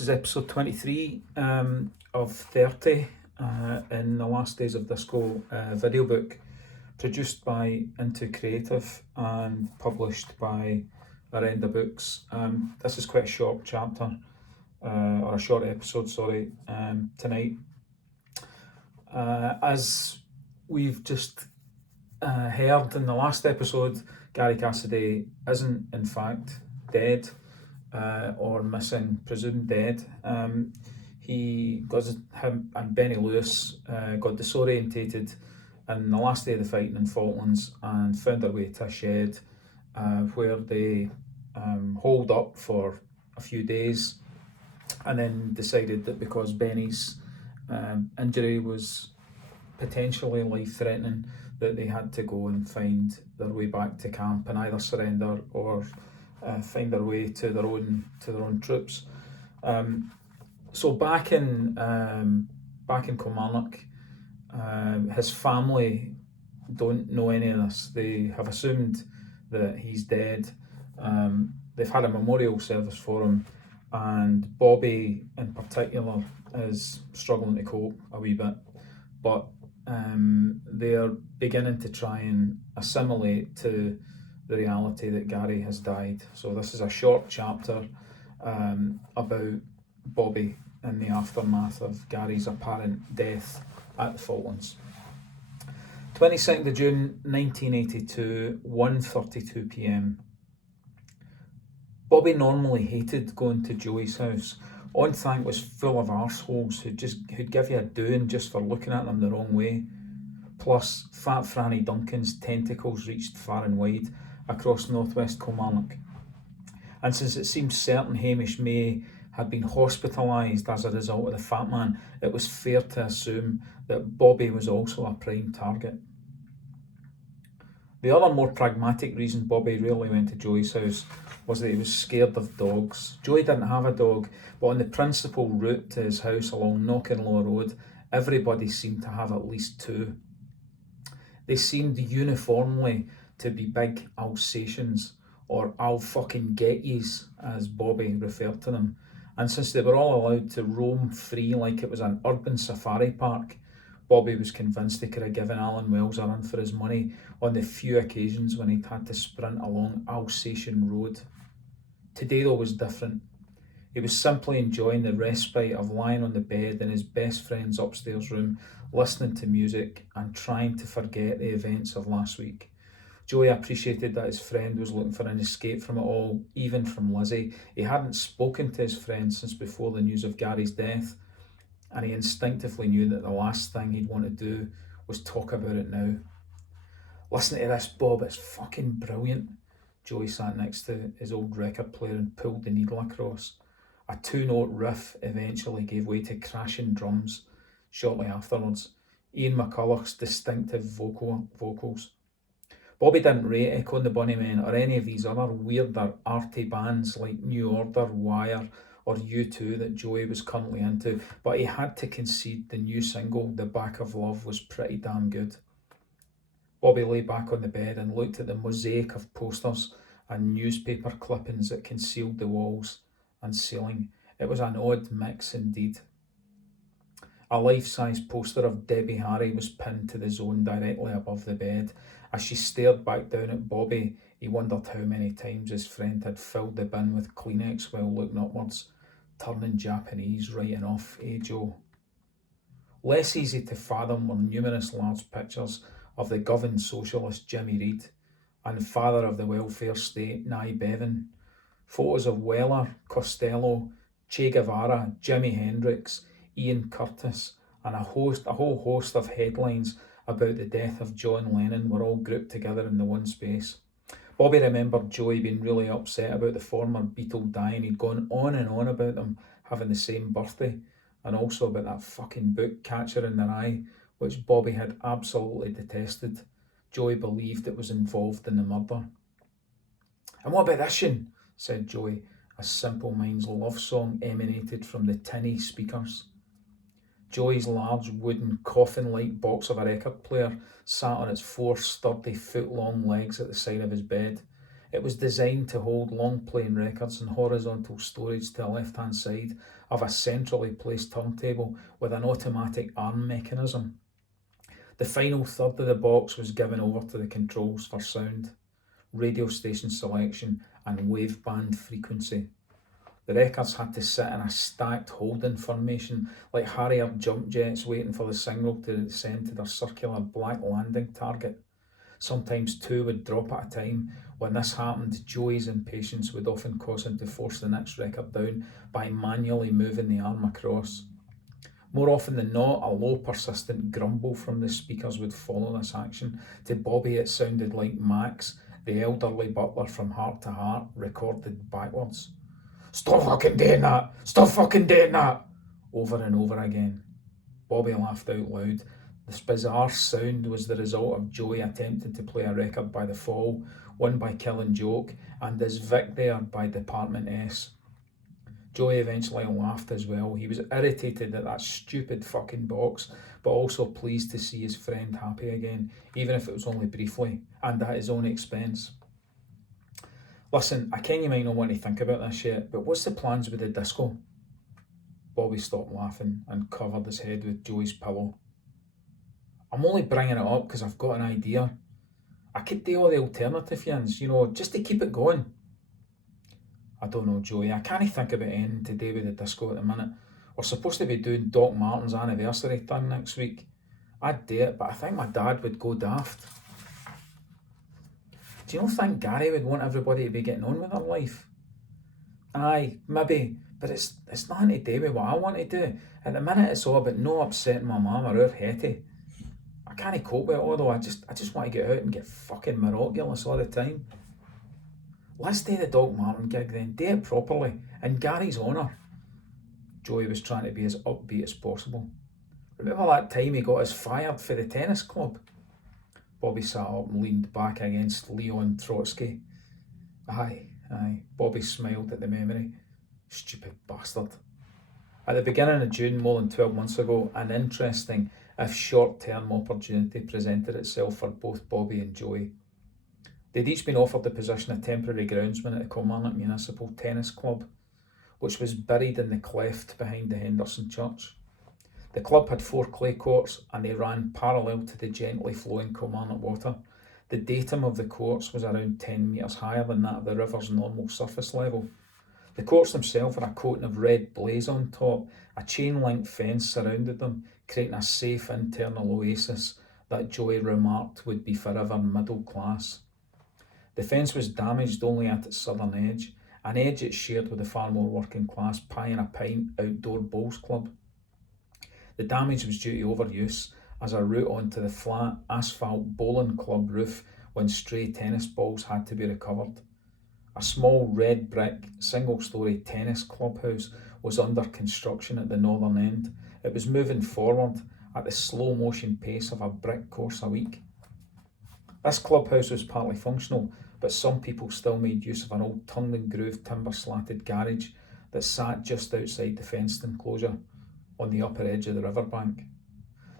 This is episode 23 of 30 in the last days of disco Videobook, produced by Into Creative and published by Orenda Books. This is quite a short chapter, or a short episode, sorry, tonight. As we've just heard in the last episode, Gary Cassidy isn't in fact dead. Or missing, presumed dead. Him and Benny Lewis got disorientated in the last day of the fighting in Falklands and found their way to a shed where they holed up for a few days, and then decided that because Benny's injury was potentially life-threatening, that they had to go and find their way back to camp and either surrender or find their way to their own troops. So back in Kilmarnock, his family don't know any of this. They have assumed that he's dead. They've had a memorial service for him, and Bobby in particular is struggling to cope a wee bit, but they're beginning to try and assimilate to the reality that Gary has died. So this is a short chapter about Bobby in the aftermath of Gary's apparent death at the Falklands. 22nd of June 1982, 1:32 p.m. Bobby normally hated going to Joey's house. Onthank was full of arseholes who'd give you a doing just for looking at them the wrong way. Plus, Fat Franny Duncan's tentacles reached far and wide across northwest Kilmarnock. And since it seemed certain Hamish May had been hospitalised as a result of the Fat Man, it was fair to assume that Bobby was also a prime target. The other more pragmatic reason Bobby rarely went to Joey's house was that he was scared of dogs. Joey didn't have a dog, but on the principal route to his house along Knockinlaw Road, everybody seemed to have at least two. They seemed uniformly to be big Alsatians, or I'll fucking get yous, as Bobby referred to them. And since they were all allowed to roam free like it was an urban safari park, Bobby was convinced he could have given Alan Wells a run for his money on the few occasions when he'd had to sprint along Alsatian Road. Today though was different. He was simply enjoying the respite of lying on the bed in his best friend's upstairs room, listening to music and trying to forget the events of last week. Joey appreciated that his friend was looking for an escape from it all, even from Lizzie. He hadn't spoken to his friend since before the news of Gary's death, and he instinctively knew that the last thing he'd want to do was talk about it now. Listen to this, Bob, it's fucking brilliant. Joey sat next to his old record player and pulled the needle across. A two-note riff eventually gave way to crashing drums shortly afterwards. Ian McCulloch's distinctive vocals. Bobby didn't rate Echo and the Bunnymen or any of these other weirder arty bands like New Order, Wire or U2 that Joey was currently into, but he had to concede the new single, The Back of Love, was pretty damn good. Bobby lay back on the bed and looked at the mosaic of posters and newspaper clippings that concealed the walls and ceiling. It was an odd mix indeed. A life-size poster of Debbie Harry was pinned to the zone directly above the bed. As she stared back down at Bobby, he wondered how many times his friend had filled the bin with Kleenex while looking upwards, turning Japanese, writing off, Joe. Less easy to fathom were numerous large pictures of the governed socialist Jimmy Reid and father of the welfare state Nye Bevan, photos of Weller, Costello, Che Guevara, Jimi Hendrix, Ian Curtis, and a whole host of headlines about the death of John Lennon were all grouped together in the one space. Bobby remembered Joey being really upset about the former Beatle dying. He'd gone on and on about them having the same birthday, and also about that fucking book, Catcher in Their Eye, which Bobby had absolutely detested. Joey believed it was involved in the murder. And what about this, Shin? Said Joey, as Simple Minds' love song emanated from the tinny speakers. Joey's large wooden coffin-like box of a record player sat on its four sturdy foot-long legs at the side of his bed. It was designed to hold long playing records in horizontal storage to the left hand side of a centrally placed turntable with an automatic arm mechanism. The final third of the box was given over to the controls for sound, radio station selection and waveband frequency. The records had to sit in a stacked holding formation like Harrier jump jets waiting for the signal to descend to their circular black landing target. Sometimes two would drop at a time. When this happened, Joey's impatience would often cause him to force the next record down by manually moving the arm across. More often than not, a low persistent grumble from the speakers would follow this action. To Bobby it sounded like Max, the elderly butler from Heart to Heart, recorded backwards. "Stop fucking doing that! Stop fucking doing that!" over and over again. Bobby laughed out loud. This bizarre sound was the result of Joey attempting to play a record by The Fall, one by Killing Joke, and Is Vic There by Department S. Joey eventually laughed as well. He was irritated at that stupid fucking box, but also pleased to see his friend happy again, even if it was only briefly, and at his own expense. "Listen, I ken you might not want to think about this yet, but what's the plans with the disco?" Bobby stopped laughing and covered his head with Joey's pillow. "I'm only bringing it up because I've got an idea. I could do all the alternative ones, just to keep it going." "I don't know, Joey. I can't think about anything to do with the disco at the minute. We're supposed to be doing Doc Martin's anniversary thing next week. I'd do it, but I think my dad would go daft." "Do you not think Gary would want everybody to be getting on with their life?" "Aye, maybe, but it's nothing to do with what I want to do. At the minute it's all about no upsetting my mum or our Hetty. I can't cope with it all though. I just want to get out and get fucking miraculous all the time. Let's do the Doc Martin gig then, do it properly, in Gary's honour." Joey was trying to be as upbeat as possible. "Remember that time he got us fired for the tennis club?" Bobby sat up and leaned back against Leon Trotsky. Aye. Bobby smiled at the memory. Stupid bastard. At the beginning of June, more than 12 months ago, an interesting, if short-term opportunity presented itself for both Bobby and Joey. They'd each been offered the position of temporary groundsman at the Kilmarnock Municipal Tennis Club, which was buried in the cleft behind the Henderson Church. The club had 4 clay courts and they ran parallel to the gently flowing Kilmarnock water. The datum of the courts was around 10 metres higher than that of the river's normal surface level. The courts themselves had a coating of red blaze on top. A chain-link fence surrounded them, creating a safe internal oasis that Joey remarked would be forever middle class. The fence was damaged only at its southern edge, an edge it shared with the far more working class Pie and a Pint outdoor bowls club. The damage was due to overuse as a route onto the flat asphalt bowling club roof when stray tennis balls had to be recovered. A small red brick single-storey tennis clubhouse was under construction at the northern end. It was moving forward at the slow motion pace of a brick course a week. This clubhouse was partly functional, but some people still made use of an old turn-and-groove timber-slatted garage that sat just outside the fenced enclosure on the upper edge of the riverbank.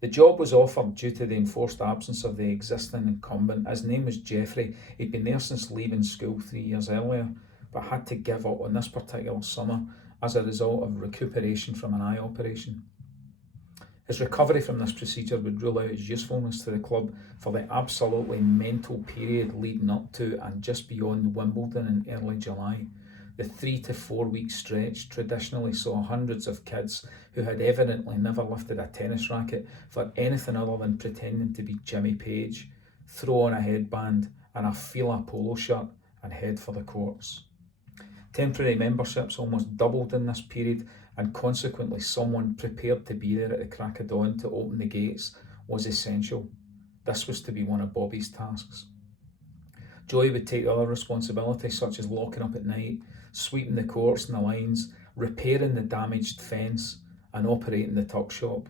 The job was offered due to the enforced absence of the existing incumbent. His name was Geoffrey. He'd been there since leaving school 3 years earlier, but had to give up on this particular summer as a result of recuperation from an eye operation. His recovery from this procedure would rule out his usefulness to the club for the absolutely mental period leading up to and just beyond Wimbledon in early July. The 3 to 4 week stretch traditionally saw hundreds of kids who had evidently never lifted a tennis racket for anything other than pretending to be Jimmy Page, throw on a headband and a Fila polo shirt and head for the courts. Temporary memberships almost doubled in this period, and consequently someone prepared to be there at the crack of dawn to open the gates was essential. This was to be one of Bobby's tasks. Joey would take the other responsibilities such as locking up at night, sweeping the courts and the lines, repairing the damaged fence and operating the tuck shop.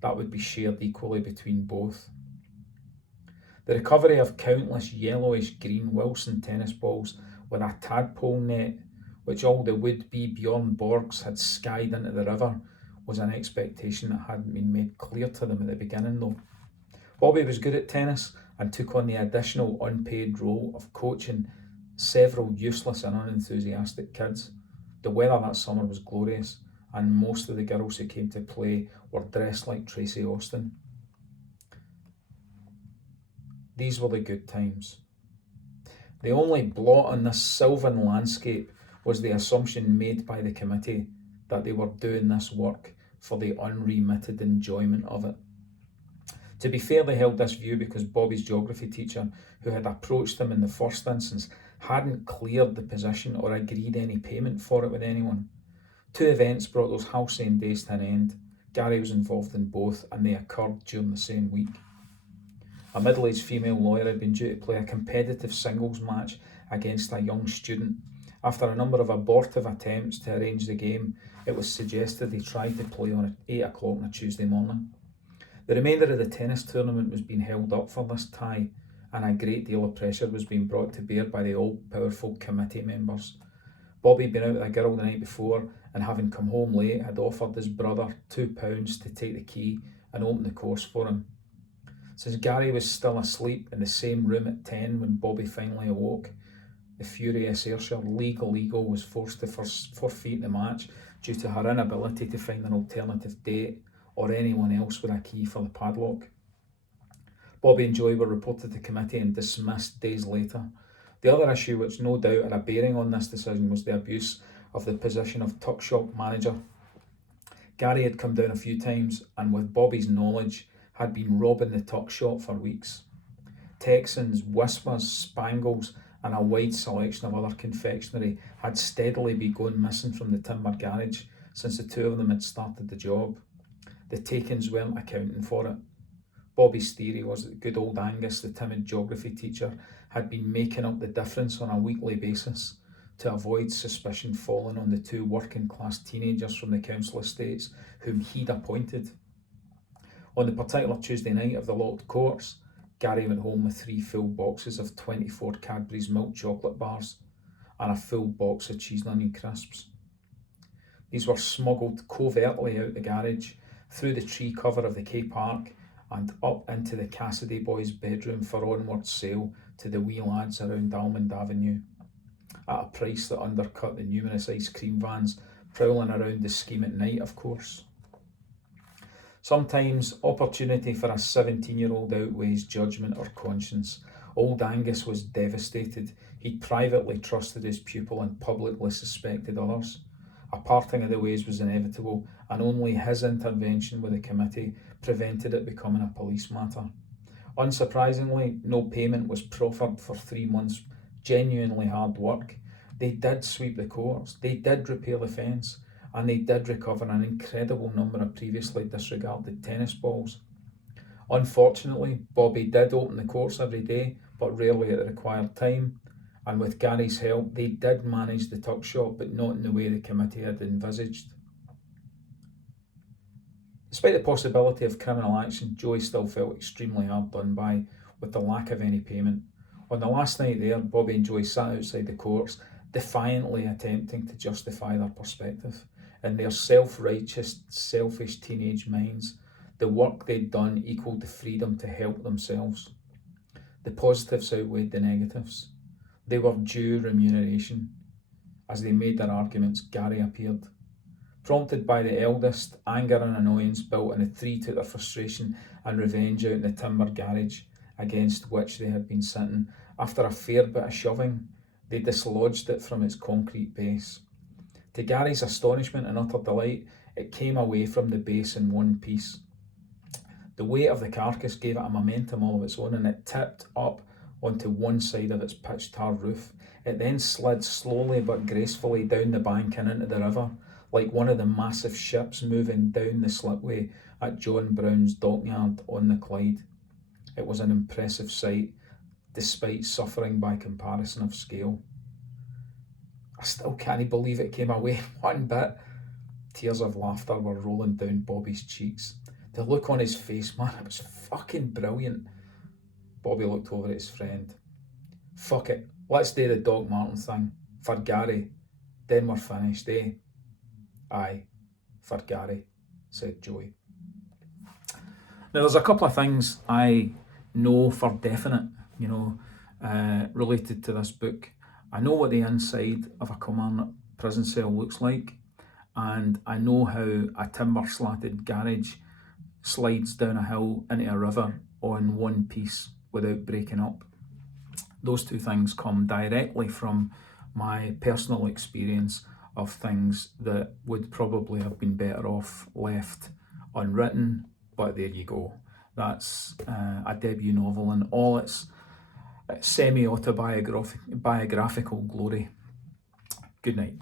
That would be shared equally between both. The recovery of countless yellowish green Wilson tennis balls with a tadpole net, which all the would-be Bjorn Borgs had skied into the river, was an expectation that hadn't been made clear to them at the beginning though. Bobby was good at tennis and took on the additional unpaid role of coaching several useless and unenthusiastic kids. The weather that summer was glorious, and most of the girls who came to play were dressed like Tracy Austin. These were the good times. The only blot on this sylvan landscape was the assumption made by the committee that they were doing this work for the unremitted enjoyment of it. To be fair, they held this view because Bobby's geography teacher, who had approached them in the first instance, hadn't cleared the position or agreed any payment for it with anyone. 2 events brought those halcyon days to an end. Gary was involved in both, and they occurred during the same week. A middle-aged female lawyer had been due to play a competitive singles match against a young student. After a number of abortive attempts to arrange the game, it was suggested they try to play on at 8 o'clock on a Tuesday morning. The remainder of the tennis tournament was being held up for this tie, and a great deal of pressure was being brought to bear by the all-powerful committee members. Bobby had been out with a girl the night before, and having come home late, had offered his brother £2 to take the key and open the course for him. Since Gary was still asleep in the same room at 10 when Bobby finally awoke, the furious Ayrshire legal eagle was forced to forfeit the match due to her inability to find an alternative date or anyone else with a key for the padlock. Bobby and Joy were reported to committee and dismissed days later. The other issue, which no doubt had a bearing on this decision, was the abuse of the position of tuck shop manager. Gary had come down a few times and, with Bobby's knowledge, had been robbing the tuck shop for weeks. Texans, Whispers, Spangles and a wide selection of other confectionery had steadily been going missing from the timber garage since the 2 of them had started the job. The takings weren't accounting for it. Bobby's theory was that good old Angus, the timid geography teacher, had been making up the difference on a weekly basis to avoid suspicion falling on the 2 working class teenagers from the council estates whom he'd appointed. On the particular Tuesday night of the locked course, Gary went home with 3 full boxes of 24 Cadbury's milk chocolate bars and a full box of cheese and onion crisps. These were smuggled covertly out the garage, through the tree cover of the K Park, and up into the Cassidy boys' bedroom for onward sale to the wee lads around Almond Avenue, at a price that undercut the numerous ice cream vans prowling around the scheme at night, of course. Sometimes opportunity for a 17-year-old outweighs judgment or conscience. Old Angus was devastated. He'd privately trusted his pupil and publicly suspected others. A parting of the ways was inevitable, and only his intervention with the committee prevented it becoming a police matter. Unsurprisingly, no payment was proffered for 3 months' genuinely hard work. They did sweep the courts, they did repair the fence, and they did recover an incredible number of previously disregarded tennis balls. Unfortunately, Bobby did open the course every day, but rarely at the required time, and with Gary's help, they did manage the tuck shop, but not in the way the committee had envisaged. Despite the possibility of criminal action, Joey still felt extremely hard done by, with the lack of any payment. On the last night there, Bobby and Joey sat outside the courts, defiantly attempting to justify their perspective. In their self-righteous, selfish teenage minds, the work they'd done equalled the freedom to help themselves. The positives outweighed the negatives. They were due remuneration. As they made their arguments, Gary appeared. Prompted by the eldest, anger and annoyance built, and the 3 took their frustration and revenge out in the timber garage against which they had been sitting. After a fair bit of shoving, they dislodged it from its concrete base. To Gary's astonishment and utter delight, it came away from the base in one piece. The weight of the carcass gave it a momentum all of its own, and it tipped up onto one side of its pitch tar roof. It then slid slowly but gracefully down the bank and into the river, like one of the massive ships moving down the slipway at John Brown's dockyard on the Clyde. It was an impressive sight, despite suffering by comparison of scale. I still can't believe it came away one bit. Tears of laughter were rolling down Bobby's cheeks. The look on his face, man, it was fucking brilliant. Bobby looked over at his friend. Fuck it, let's do the Doc Martin thing. For Gary. Then we're finished, eh? Aye, for Gary, said Joey. Now there's a couple of things I know for definite, related to this book. I know what the inside of a Kilmarnock prison cell looks like, and I know how a timber slatted garage slides down a hill into a river on one piece without breaking up. Those two things come directly from my personal experience of things that would probably have been better off left unwritten, but there you go. That's a debut novel in all its semi-autobiographical glory. Good night.